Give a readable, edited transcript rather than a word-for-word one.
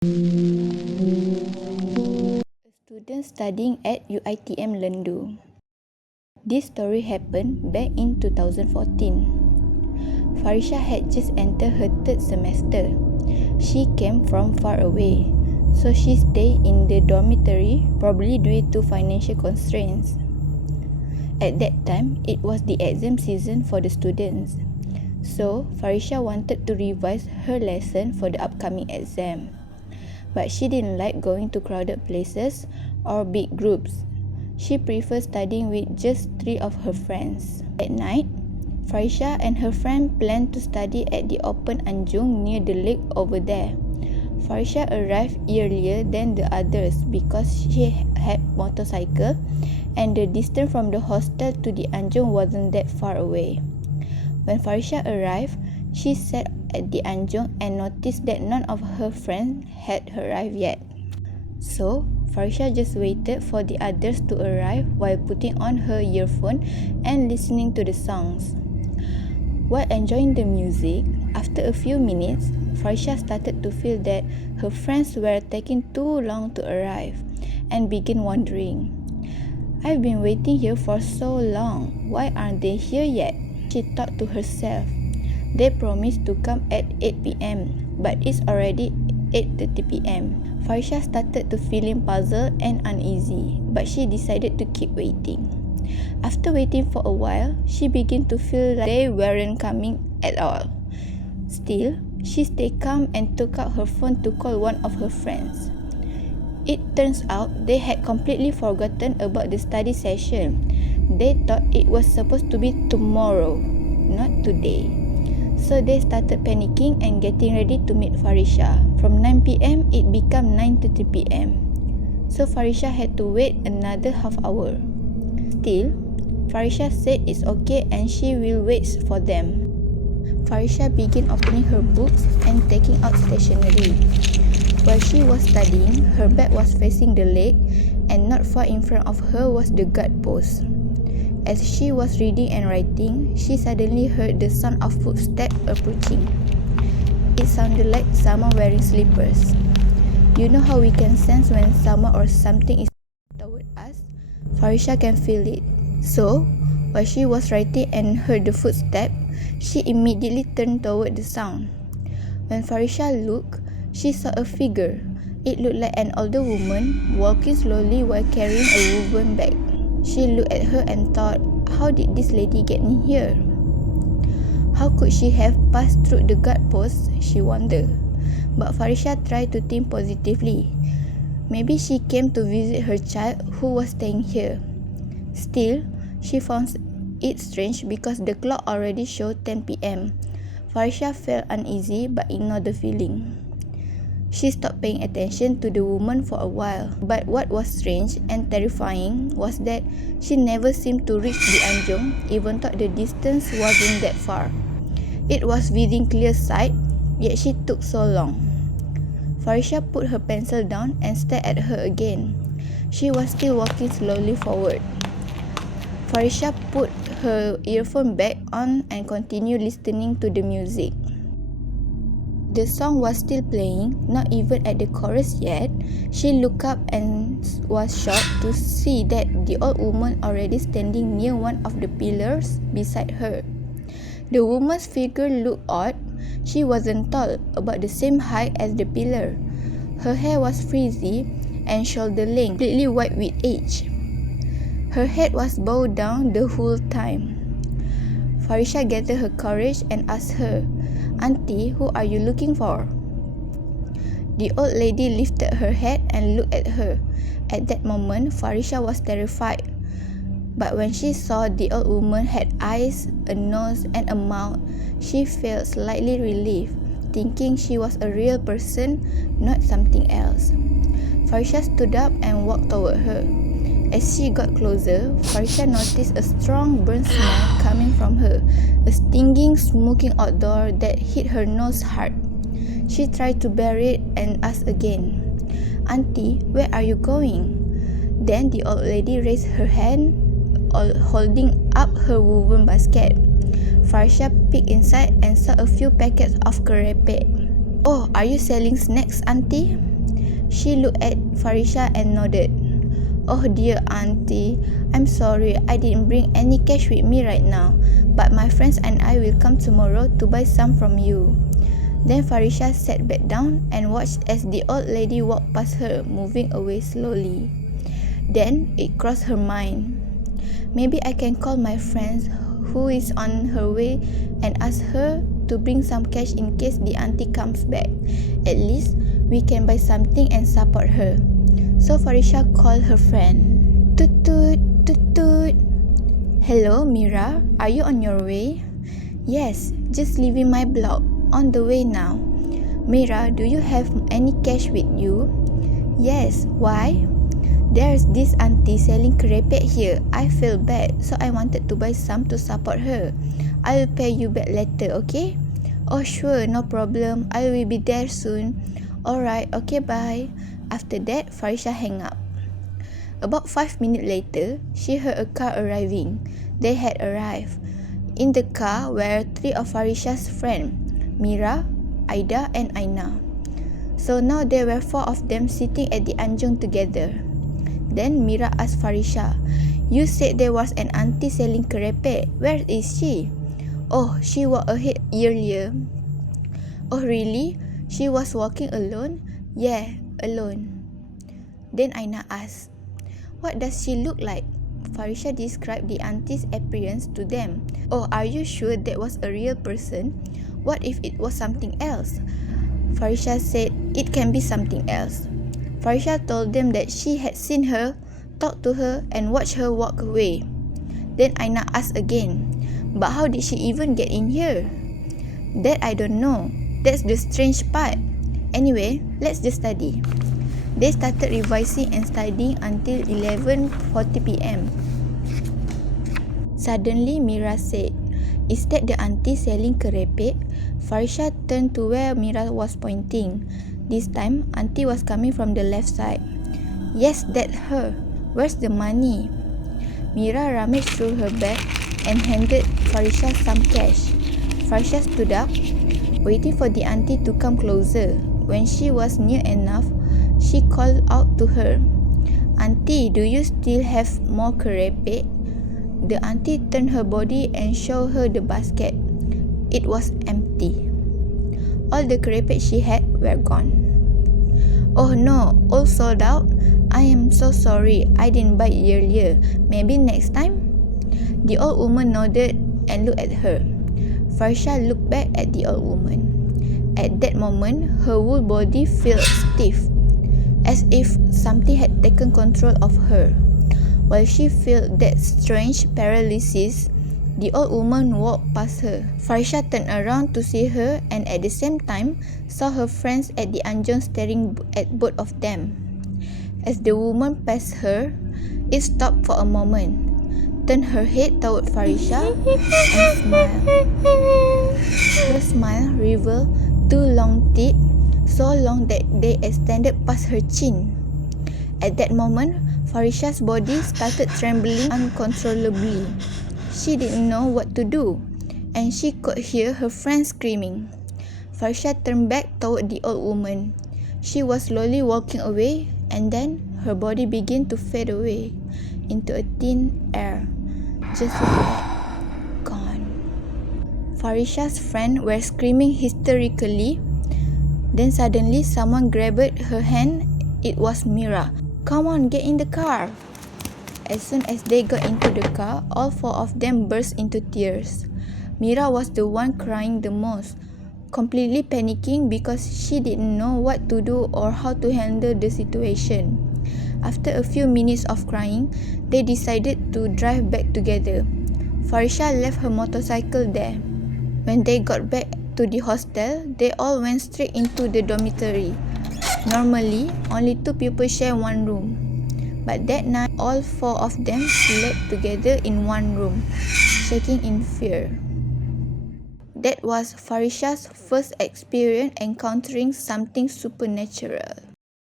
A student studying at UITM Lendu. This story happened back in 2014. Farisha had just entered her third semester. She came from far away, so she stayed in the dormitory, probably due to financial constraints. At that time, it was the exam season for the students. So, Farisha wanted to revise her lesson for the upcoming exam. But she didn't like going to crowded places or big groups. She preferred studying with just 3 of her friends. At night, Farisha and her friend planned to study at the open anjung near the lake over there. Farisha arrived earlier than the others because she had motorcycle and the distance from the hostel to the anjung wasn't that far away. When Farisha arrived, she sat at the anjung and noticed that none of her friends had arrived yet. So, Farisha just waited for the others to arrive while putting on her earphone and listening to the songs. While enjoying the music, after a few minutes, Farisha started to feel that her friends were taking too long to arrive and began wondering, "I've been waiting here for so long, why aren't they here yet?" She thought to herself, "They promised to come at 8 p.m, but it's already 8:30 p.m. Farisha started to feeling puzzled and uneasy, but she decided to keep waiting. After waiting for a while, she began to feel like they weren't coming at all. Still, she stayed calm and took out her phone to call one of her friends. It turns out they had completely forgotten about the study session. They thought it was supposed to be tomorrow, not today. So they started panicking and getting ready to meet Farisha. From 9 p.m, it became 9:30 p.m. So Farisha had to wait another half hour. Still, Farisha said it's okay and she will wait for them. Farisha began opening her books and taking out stationery. While she was studying, her back was facing the lake and not far in front of her was the guard post. As she was reading and writing, she suddenly heard the sound of footsteps approaching. It sounded like someone wearing slippers. You know how we can sense when someone or something is toward us? Farisha can feel it. So, while she was writing and heard the footsteps, she immediately turned toward the sound. When Farisha looked, she saw a figure. It looked like an older woman walking slowly while carrying a woven bag. She looked at her and thought, how did this lady get in here? How could she have passed through the guard post? She wondered. But Farisha tried to think positively. Maybe she came to visit her child who was staying here. Still, she found it strange because the clock already showed 10 p.m. Farisha felt uneasy but ignored the feeling. She stopped paying attention to the woman for a while, but what was strange and terrifying was that she never seemed to reach the anjung, even though the distance wasn't that far. It was within clear sight, yet she took so long. Farisha put her pencil down and stared at her again. She was still walking slowly forward. Farisha put her earphone back on and continued listening to the music. The song was still playing, not even at the chorus yet. She looked up and was shocked to see that the old woman already standing near one of the pillars beside her. The woman's figure looked odd. She wasn't tall, about the same height as the pillar. Her hair was frizzy and shoulder length, completely white with age. Her head was bowed down the whole time. Farisha gathered her courage and asked her, "Auntie, who are you looking for?" The old lady lifted her head and looked at her. At that moment, Farisha was terrified. But when she saw the old woman had eyes, a nose, and a mouth, she felt slightly relieved, thinking she was a real person, not something else. Farisha stood up and walked toward her. As she got closer, Farisha noticed a strong burnt smell coming from her, a stinging, smoking odor that hit her nose hard. She tried to bear it and asked again, "Auntie, where are you going?" Then the old lady raised her hand, holding up her woven basket. Farisha peeked inside and saw a few packets of kerepek. "Oh, are you selling snacks, Auntie?" She looked at Farisha and nodded. Oh dear auntie, I'm sorry I didn't bring any cash with me right now, but my friends and I will come tomorrow to buy some from you. Then Farisha sat back down and watched as the old lady walked past her, moving away slowly. Then it crossed her mind. Maybe I can call my friend who is on her way and ask her to bring some cash in case the auntie comes back. At least we can buy something and support her. So Farisha called her friend. Toot toot, toot toot. Hello Mira, are you on your way? Yes, just leaving my block. On the way now. Mira, do you have any cash with you? Yes, why? There's this auntie selling kerepek here. I feel bad, so I wanted to buy some to support her. I will pay you back later, okay? Oh sure, no problem. I will be there soon. Alright, okay, bye. After that, Farisha hung up. About 5 minutes later, she heard a car arriving. They had arrived. In the car were 3 of Farisha's friends, Mira, Aida and Aina. So now there were 4 of them sitting at the anjung together. Then Mira asked Farisha, you said there was an auntie selling kerepek. Where is she? Oh, she walked ahead earlier. Oh really? She was walking alone? Yeah, alone. Then Aina asked, what does she look like? Farisha described the auntie's appearance to them. Oh, are you sure that was a real person? What if it was something else? Farisha said it can be something else. Farisha told them that she had seen her, talked to her and watched her walk away. Then Aina asked again, but how did she even get in here? That I don't know. That's the strange part. Anyway, let's just study. They started revising and studying until 11:40 p.m. Suddenly Mira said, is that the auntie selling kerepek? Farisha turned to where Mira was pointing. This time, auntie was coming from the left side. Yes, that's her. Where's the money? Mira rummaged through her bag and handed Farisha some cash. Farisha stood up, waiting for the auntie to come closer. When she was near enough, she called out to her, Auntie, do you still have more kerepek? The auntie turned her body and showed her the basket. It was empty. All the kerepek she had were gone. Oh no, all sold out? I am so sorry, I didn't buy it earlier. Maybe next time? The old woman nodded and looked at her. Farisha looked back at the old woman. At that moment, her whole body felt stiff, as if something had taken control of her. While she felt that strange paralysis, the old woman walked past her. Farisha turned around to see her and at the same time saw her friends at the anjung staring at both of them. As the woman passed her, it stopped for a moment, turned her head toward Farisha and smiled. Her smile revealed 2 long teeth, so long that they extended past her chin. At that moment, Farisha's body started trembling uncontrollably. She didn't know what to do, and she could hear her friends screaming. Farisha turned back toward the old woman. She was slowly walking away, and then her body began to fade away into a thin air, just like that, gone. Farisha's friends were screaming hysterically. Then suddenly someone grabbed her hand. It was Mira. Come on, get in the car. As soon as they got into the car, all 4 of them burst into tears. Mira was the one crying the most, completely panicking because she didn't know what to do or how to handle the situation. After a few minutes of crying, they decided to drive back together. Farisha left her motorcycle there. When they got back to the hostel, they all went straight into the dormitory. Normally, only 2 people share one room, but that night, all 4 of them slept together in one room, shaking in fear. That was Farisha's first experience encountering something supernatural.